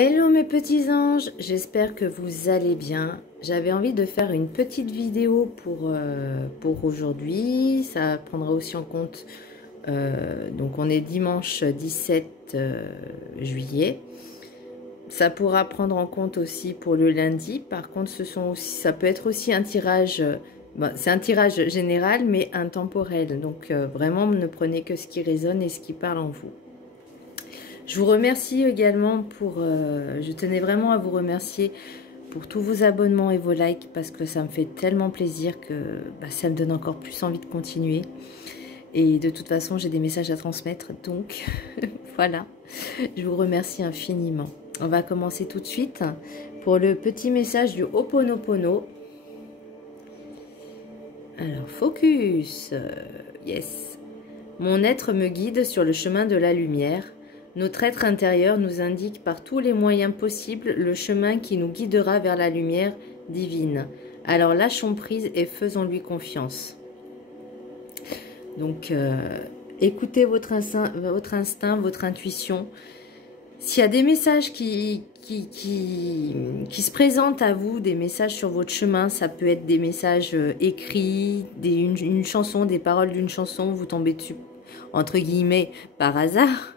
Hello mes petits anges, j'espère que vous allez bien. J'avais envie de faire une petite vidéo pour aujourd'hui. Ça prendra aussi en compte, donc on est dimanche 17 juillet. Ça pourra prendre en compte aussi pour le lundi. Par contre, ça peut être aussi un tirage, c'est un tirage général mais intemporel. Donc vraiment ne prenez que ce qui résonne et ce qui parle en vous. Je vous remercie également je tenais vraiment à vous remercier pour tous vos abonnements et vos likes parce que ça me fait tellement plaisir que ça me donne encore plus envie de continuer. Et de toute façon, j'ai des messages à transmettre, donc voilà, je vous remercie infiniment. On va commencer tout de suite pour le petit message du Ho'oponopono. Alors, focus, yes. Mon être me guide sur le chemin de la lumière. Notre être intérieur nous indique par tous les moyens possibles le chemin qui nous guidera vers la lumière divine. Alors lâchons prise et faisons-lui confiance. Donc écoutez votre instinct, votre intuition. S'il y a des messages qui se présentent à vous, des messages sur votre chemin, ça peut être des messages écrits, une chanson, des paroles d'une chanson, vous tombez dessus entre guillemets par hasard.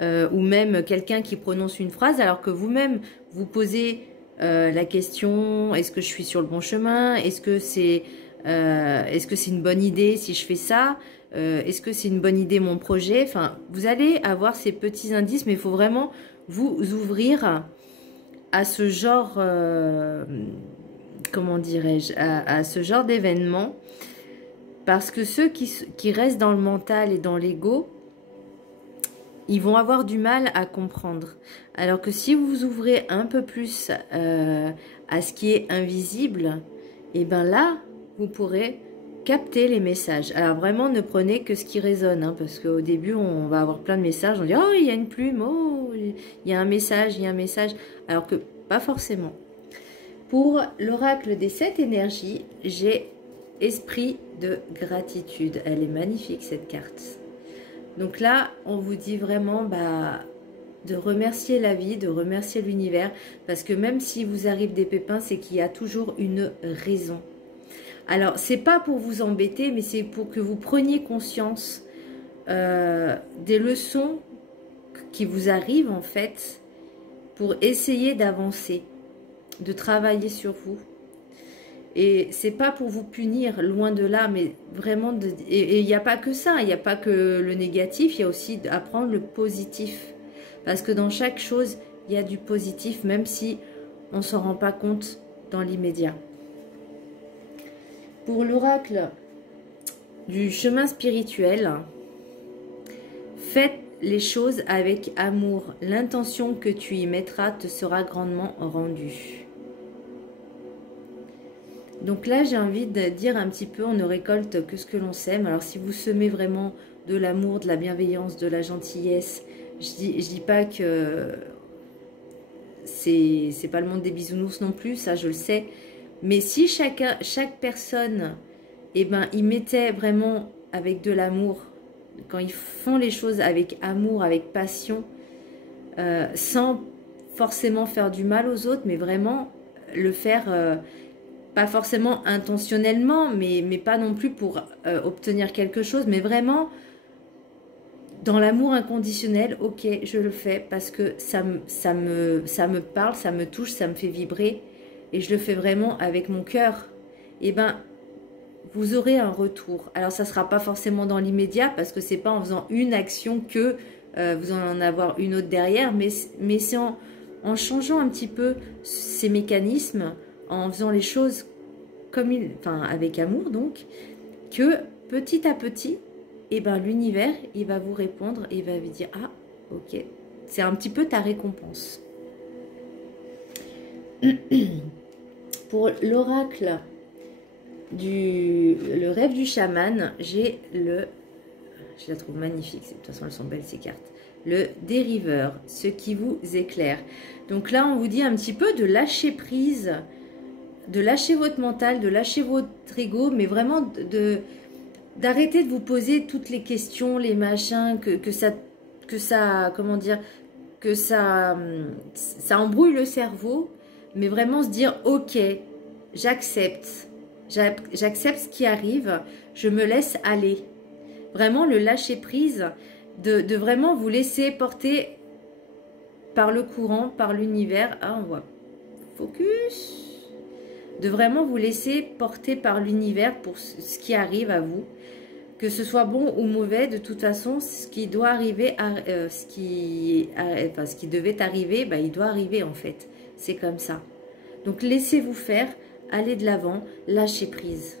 Ou même quelqu'un qui prononce une phrase alors que vous-même vous posez la question, est-ce que je suis sur le bon chemin, est-ce que c'est une bonne idée si je fais ça, est-ce que c'est une bonne idée mon projet. Enfin, vous allez avoir ces petits indices, mais il faut vraiment vous ouvrir à ce genre comment dirais-je, à ce genre d'événement, parce que ceux qui restent dans le mental et dans l'ego, ils vont avoir du mal à comprendre. Alors que si vous vous ouvrez un peu plus à ce qui est invisible, et bien là, vous pourrez capter les messages. Alors vraiment, ne prenez que ce qui résonne, hein, parce qu'au début, on va avoir plein de messages. On dit, oh, il y a une plume, oh, il y a un message, il y a un message. Alors que pas forcément. Pour l'oracle des 7 énergies, j'ai esprit de gratitude. Elle est magnifique, cette carte. Donc là, on vous dit vraiment de remercier la vie, de remercier l'univers, parce que même si vous arrive des pépins, c'est qu'il y a toujours une raison. Alors, c'est pas pour vous embêter, mais c'est pour que vous preniez conscience des leçons qui vous arrivent en fait, pour essayer d'avancer, de travailler sur vous. Et c'est pas pour vous punir, loin de là, mais vraiment, et il n'y a pas que ça, il n'y a pas que le négatif, il y a aussi d'apprendre le positif. Parce que dans chaque chose, il y a du positif, même si on ne s'en rend pas compte dans l'immédiat. Pour l'oracle du chemin spirituel, faites les choses avec amour. L'intention que tu y mettras te sera grandement rendue. Donc là, j'ai envie de dire un petit peu, on ne récolte que ce que l'on sème. Alors si vous semez vraiment de l'amour, de la bienveillance, de la gentillesse, je dis pas que c'est pas le monde des bisounours non plus, ça je le sais. Mais si chaque personne, y mettait vraiment avec de l'amour, quand ils font les choses avec amour, avec passion, sans forcément faire du mal aux autres, mais vraiment le faire... pas forcément intentionnellement, mais pas non plus pour obtenir quelque chose, mais vraiment dans l'amour inconditionnel. Ok, je le fais parce que ça me parle, ça me touche, ça me fait vibrer, et je le fais vraiment avec mon cœur. Et vous aurez un retour. Alors ça sera pas forcément dans l'immédiat, parce que c'est pas en faisant une action que vous allez en avoir une autre derrière, mais c'est en changeant un petit peu ces mécanismes, en faisant les choses comme avec amour, donc, que petit à petit, l'univers, il va vous répondre et il va vous dire, ah, ok, c'est un petit peu ta récompense. Pour l'oracle le rêve du chaman, je la trouve magnifique, de toute façon elles sont belles ces cartes, le dériveur, ce qui vous éclaire. Donc là, on vous dit un petit peu de lâcher prise, de lâcher votre mental, de lâcher votre ego, mais vraiment d'arrêter de vous poser toutes les questions, les machins, que ça, comment dire, que ça embrouille le cerveau, mais vraiment se dire, ok, j'accepte ce qui arrive, je me laisse aller. Vraiment le lâcher prise, de vraiment vous laisser porter par le courant, par l'univers. Ah, on voit, focus. De vraiment vous laisser porter par l'univers pour ce qui arrive à vous. Que ce soit bon ou mauvais, de toute façon, ce qui doit arriver, ce qui devait arriver, bah, il doit arriver en fait. C'est comme ça. Donc laissez-vous faire, allez de l'avant, lâchez prise.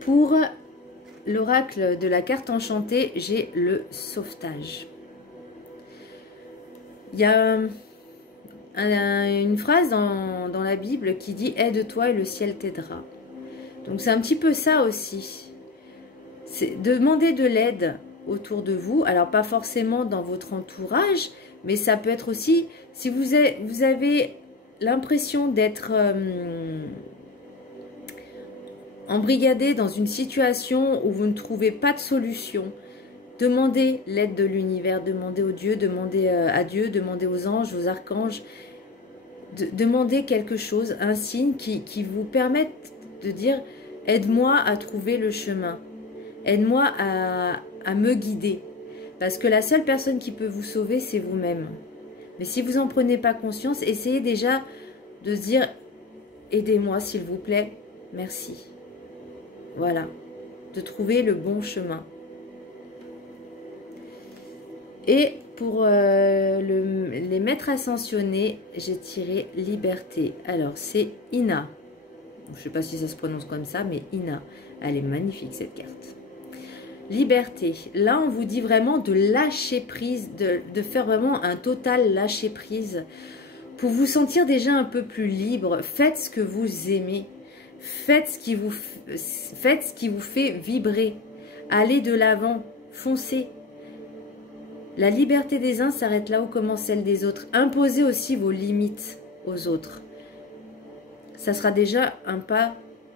Pour l'oracle de la carte enchantée, j'ai le sauvetage. Il y a une phrase dans la Bible qui dit « Aide-toi et le ciel t'aidera ». Donc c'est un petit peu ça aussi. C'est demander de l'aide autour de vous. Alors pas forcément dans votre entourage, mais ça peut être aussi si vous avez l'impression d'être embrigadé dans une situation où vous ne trouvez pas de solution. Demandez l'aide de l'univers, demandez aux dieux, demandez à Dieu, demandez aux anges, aux archanges. Demandez quelque chose, un signe qui vous permette de dire « Aide-moi à trouver le chemin. Aide-moi à me guider. » Parce que la seule personne qui peut vous sauver, c'est vous-même. Mais si vous n'en prenez pas conscience, essayez déjà de se dire « Aidez-moi, s'il vous plaît. Merci. » Voilà. De trouver le bon chemin. Et pour les maîtres ascensionnés, j'ai tiré liberté. Alors, c'est Ina. Je ne sais pas si ça se prononce comme ça, mais Ina. Elle est magnifique, cette carte. Liberté. Là, on vous dit vraiment de lâcher prise, de faire vraiment un total lâcher prise. Pour vous sentir déjà un peu plus libre, faites ce que vous aimez. Faites ce qui vous fait vibrer. Allez de l'avant. Foncez. La liberté des uns s'arrête là où commence celle des autres. Imposez aussi vos limites aux autres. Ça sera déjà un pas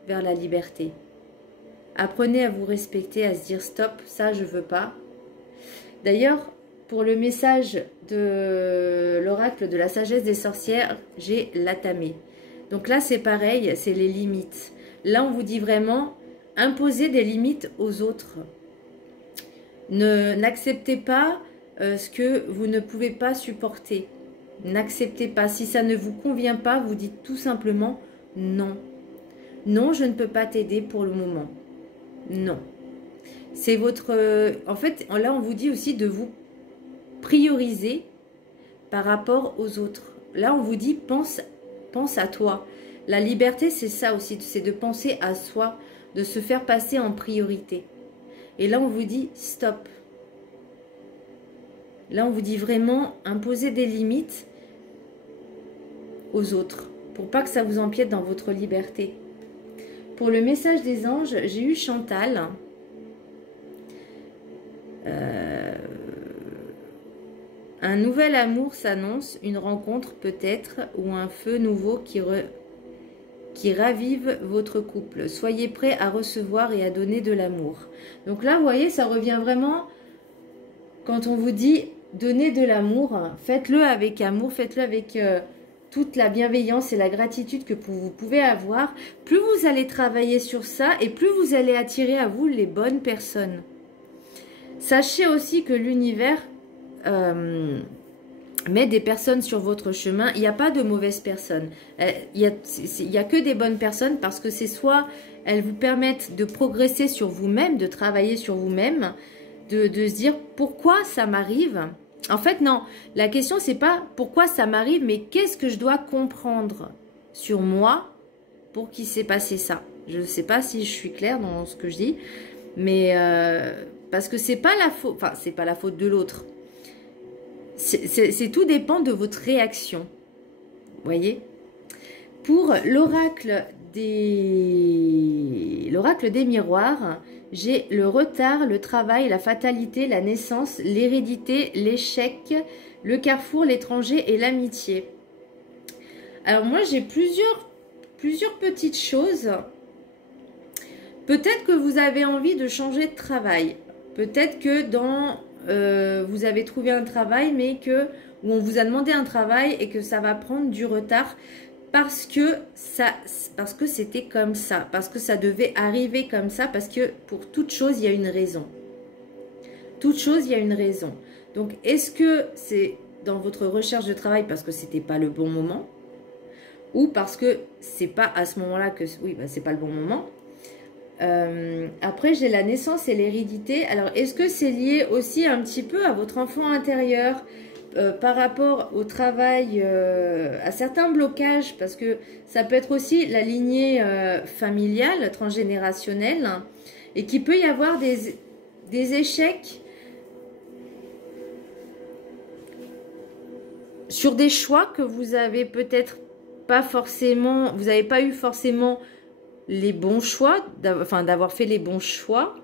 vers la liberté. Apprenez à vous respecter, à se dire stop, ça je veux pas. D'ailleurs, pour le message de l'oracle de la sagesse des sorcières, j'ai l'atamé. Donc là c'est pareil, c'est les limites. Là on vous dit vraiment, imposez des limites aux autres. N'acceptez pas ce que vous ne pouvez pas supporter. N'acceptez pas. Si ça ne vous convient pas, vous dites tout simplement non. Non, je ne peux pas t'aider pour le moment. Non. C'est votre... en fait, là, on vous dit aussi de vous prioriser par rapport aux autres. Là, on vous dit pense à toi. La liberté, c'est ça aussi. C'est de penser à soi, de se faire passer en priorité. Et là, on vous dit stop. Là, on vous dit vraiment imposer des limites aux autres pour pas que ça vous empiète dans votre liberté. Pour le message des anges, j'ai eu Chantal. Un nouvel amour s'annonce, une rencontre peut-être ou un feu nouveau qui ravive votre couple. Soyez prêts à recevoir et à donner de l'amour. Donc là, vous voyez, ça revient vraiment quand on vous dit donnez de l'amour, faites-le avec amour, faites-le avec toute la bienveillance et la gratitude que vous pouvez avoir. Plus vous allez travailler sur ça et plus vous allez attirer à vous les bonnes personnes. Sachez aussi que l'univers met des personnes sur votre chemin. Il n'y a pas de mauvaises personnes. Il y a que des bonnes personnes parce que c'est soit elles vous permettent de progresser sur vous-même, de travailler sur vous-même, de se dire pourquoi ça m'arrive. En fait, non. La question, c'est pas pourquoi ça m'arrive, mais qu'est-ce que je dois comprendre sur moi pour qu'il s'est passé ça. Je ne sais pas si je suis claire dans ce que je dis, mais parce que c'est pas la faute, enfin, c'est pas la faute de l'autre. C'est tout dépend de votre réaction. Vous voyez? Pour l'oracle des miroirs, j'ai le retard, le travail, la fatalité, la naissance, l'hérédité, l'échec, le carrefour, l'étranger et l'amitié. Alors moi, j'ai plusieurs petites choses. Peut-être que vous avez envie de changer de travail. Peut-être que dans vous avez trouvé un travail, mais où on vous a demandé un travail et que ça va prendre du retard parce que c'était comme ça, parce que ça devait arriver comme ça, parce que pour toute chose, il y a une raison. Toute chose, il y a une raison. Donc, est-ce que c'est dans votre recherche de travail parce que c'était pas le bon moment, ou parce que c'est pas à ce moment-là que... Oui, bah, c'est pas le bon moment. Après, j'ai la naissance et l'hérédité. Alors, est-ce que c'est lié aussi un petit peu à votre enfant intérieur par rapport au travail, à certains blocages, parce que ça peut être aussi la lignée familiale, transgénérationnelle, hein, et qu'il peut y avoir des échecs sur des choix que vous avez peut-être pas forcément, vous n'avez pas eu forcément les bons choix, d'avoir fait les bons choix.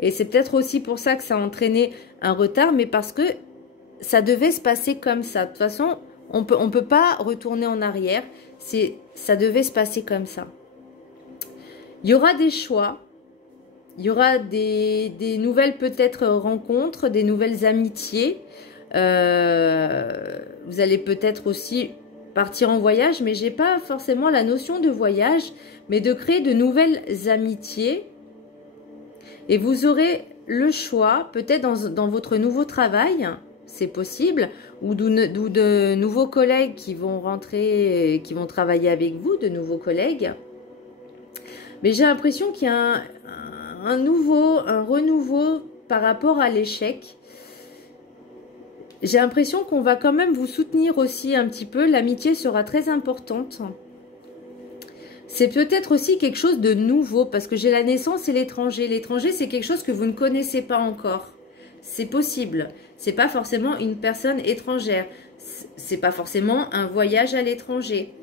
Et c'est peut-être aussi pour ça que ça a entraîné un retard, mais parce que ça devait se passer comme ça. De toute façon, on peut pas retourner en arrière. Ça devait se passer comme ça. Il y aura des choix. Il y aura des nouvelles peut-être rencontres, des nouvelles amitiés. Vous allez peut-être aussi partir en voyage, mais j'ai pas forcément la notion de voyage, mais de créer de nouvelles amitiés. Et vous aurez le choix, peut-être dans votre nouveau travail, c'est possible, ou de nouveaux collègues qui vont rentrer, qui vont travailler avec vous, de nouveaux collègues. Mais j'ai l'impression qu'il y a un renouveau par rapport à l'échec. J'ai l'impression qu'on va quand même vous soutenir aussi un petit peu. L'amitié sera très importante. C'est peut-être aussi quelque chose de nouveau, parce que j'ai la naissance et l'étranger. L'étranger, c'est quelque chose que vous ne connaissez pas encore. C'est possible. C'est pas forcément une personne étrangère. C'est pas forcément un voyage à l'étranger.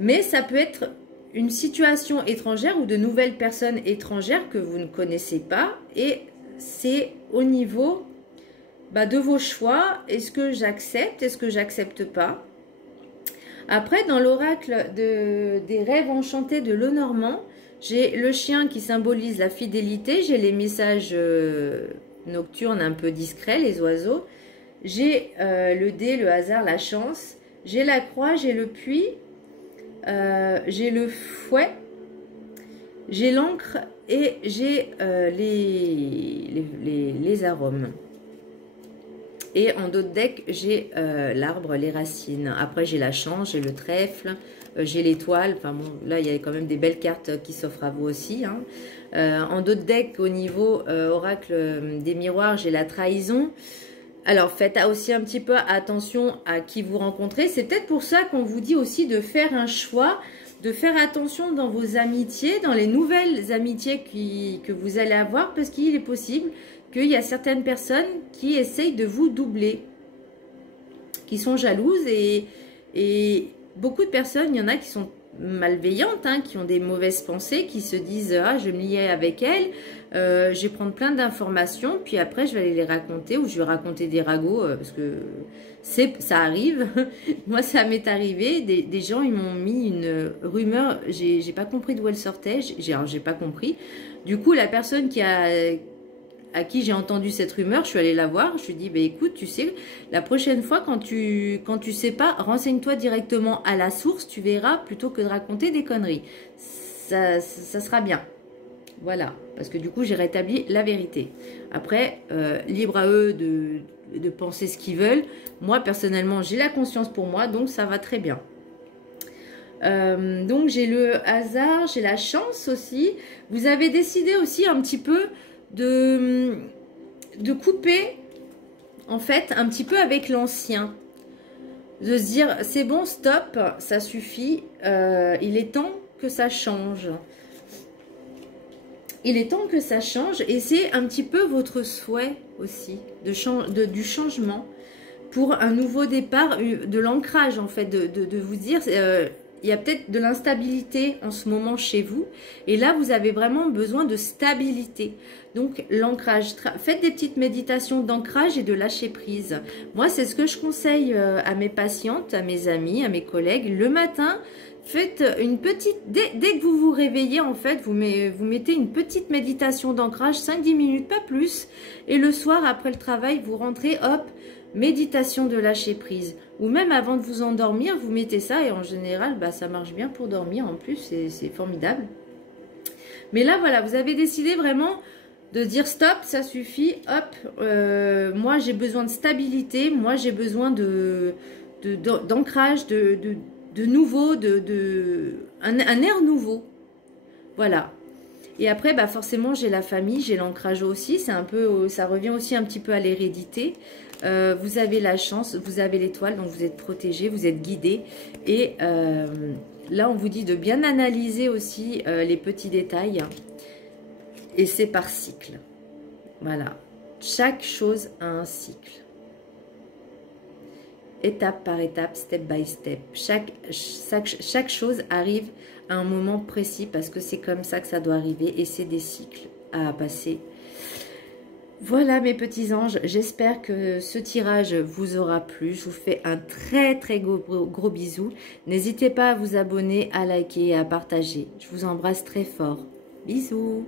Mais ça peut être une situation étrangère ou de nouvelles personnes étrangères que vous ne connaissez pas. Et c'est au niveau de vos choix. Est-ce que j'accepte? Est-ce que j'accepte pas? Après, dans l'oracle des rêves enchantés de Lenormand, j'ai le chien qui symbolise la fidélité. J'ai les messages nocturnes un peu discrets, les oiseaux. J'ai le dé, le hasard, la chance. J'ai la croix, j'ai le puits. J'ai le fouet. J'ai l'encre et j'ai les arômes. Et en d'autres decks, j'ai l'arbre, les racines. Après, j'ai la chance, j'ai le trèfle, j'ai l'étoile. Enfin bon, là, il y a quand même des belles cartes qui s'offrent à vous aussi. Hein. En d'autres decks, au niveau oracle des miroirs, j'ai la trahison. Alors, faites aussi un petit peu attention à qui vous rencontrez. C'est peut-être pour ça qu'on vous dit aussi de faire un choix, de faire attention dans vos amitiés, dans les nouvelles amitiés que vous allez avoir, parce qu'il est possible qu'il y a certaines personnes qui essayent de vous doubler, qui sont jalouses et beaucoup de personnes, il y en a qui sont malveillantes, hein, qui ont des mauvaises pensées, qui se disent « Ah, je vais me lier avec elle, je vais prendre plein d'informations, puis après je vais aller les raconter ou je vais raconter des ragots, parce que ça arrive. » Moi, ça m'est arrivé, des gens, ils m'ont mis une rumeur, j'ai pas compris d'où elle sortait, j'ai pas compris. Du coup, la personne à qui j'ai entendu cette rumeur, je suis allée la voir, je lui ai dit, bah, écoute, tu sais, la prochaine fois, quand tu sais pas, renseigne-toi directement à la source, tu verras, plutôt que de raconter des conneries. Ça sera bien. Voilà, parce que du coup, j'ai rétabli la vérité. Après, libre à eux de penser ce qu'ils veulent. Moi, personnellement, j'ai la conscience pour moi, donc ça va très bien. Donc, j'ai le hasard, j'ai la chance aussi. Vous avez décidé aussi un petit peu de couper en fait un petit peu avec l'ancien, de se dire c'est bon, stop, ça suffit, il est temps que ça change, il est temps que ça change. Et c'est un petit peu votre souhait aussi du changement pour un nouveau départ, de l'ancrage en fait, de vous dire il y a peut-être de l'instabilité en ce moment chez vous. Et là, vous avez vraiment besoin de stabilité. Donc, l'ancrage. Faites des petites méditations d'ancrage et de lâcher prise. Moi, c'est ce que je conseille à mes patientes, à mes amis, à mes collègues. Le matin, faites une petite... Dès que vous vous réveillez, en fait, vous mettez une petite méditation d'ancrage, 5-10 minutes, pas plus. Et le soir, après le travail, vous rentrez, hop, méditation de lâcher prise. Ou même avant de vous endormir, vous mettez ça et en général, bah, ça marche bien pour dormir. En plus, c'est formidable. Mais là, voilà, vous avez décidé vraiment de dire stop, ça suffit. Hop, moi, j'ai besoin de stabilité. Moi, j'ai besoin d'ancrage, de nouveau, un air nouveau. Voilà. Et après, bah forcément, j'ai la famille, j'ai l'ancrage aussi. C'est un peu, ça revient aussi un petit peu à l'hérédité. Vous avez la chance, vous avez l'étoile, donc vous êtes protégé, vous êtes guidé. Et là, on vous dit de bien analyser aussi les petits détails. Et c'est par cycle. Voilà. Chaque chose a un cycle. Étape par étape, step by step. Chaque chose arrive à un moment précis parce que c'est comme ça que ça doit arriver et c'est des cycles à passer. Voilà mes petits anges, j'espère que ce tirage vous aura plu. Je vous fais un très gros bisou. N'hésitez pas à vous abonner, à liker et à partager. Je vous embrasse très fort. Bisous.